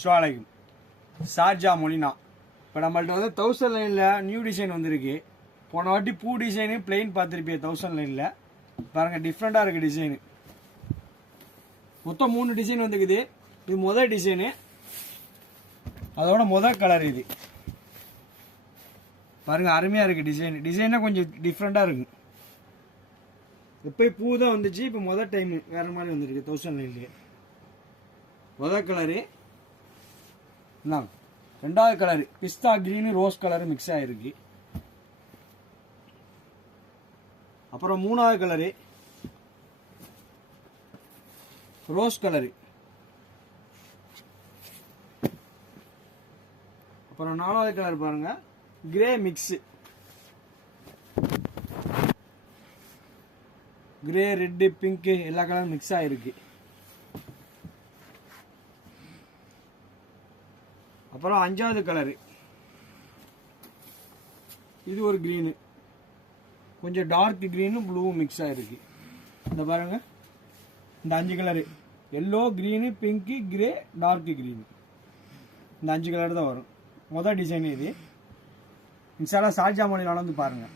ஸ்வாலைக்கும் Sharjah மொலினா. இப்போ நம்மள்ட்ட வந்து 1000 லைனில் நியூ டிசைன் வந்திருக்கு. போன வாட்டி பூ டிசைனு பிளெயின் பார்த்துருப்பிய 1000 லைனில். பாருங்கள் டிஃப்ரெண்ட்டாக இருக்குது டிசைனு. மொத்தம் 3 டிசைன் வந்துக்குது. இது முதல் டிசைனு, அதோட முதல் கலர் இது. பாருங்க அருமையாக இருக்குது டிசைன். டிசைனா கொஞ்சம் டிஃப்ரெண்ட்டாக இருக்கு. எப்போ பூ தான் வந்துச்சு, இப்போ முதல் டைம் வேற மாதிரி வந்துருக்கு 1000 லைன்லேயே. முதல் கலரு இந்தாங்க. ரெண்டாவது கலரு பிஸ்தா கிரீனு ரோஸ் கலரு மிக்ஸ் ஆகிருக்கு. அப்புறம் மூணாவது கலரு ரோஸ் கலரு. அப்புறம் நாலாவது கலர் பாருங்க grey mix. Grey red pink எல்லா கலரும் மிக்ஸ் ஆகிருக்கு. அப்புறம் அஞ்சாவது கலரு இது ஒரு கிரீனு, கொஞ்சம் டார்க் கிரீனும் ப்ளூவும் மிக்ஸ் ஆகிருக்கு. இந்த பாருங்க இந்த 5 colour yellow green pink grey dark green, இந்த 5 கலர் தான் வரும். முதல் டிசைன் இது. இன்ஷால்லா ஷார்ஜா மாடல் வந்து பாருங்கள்.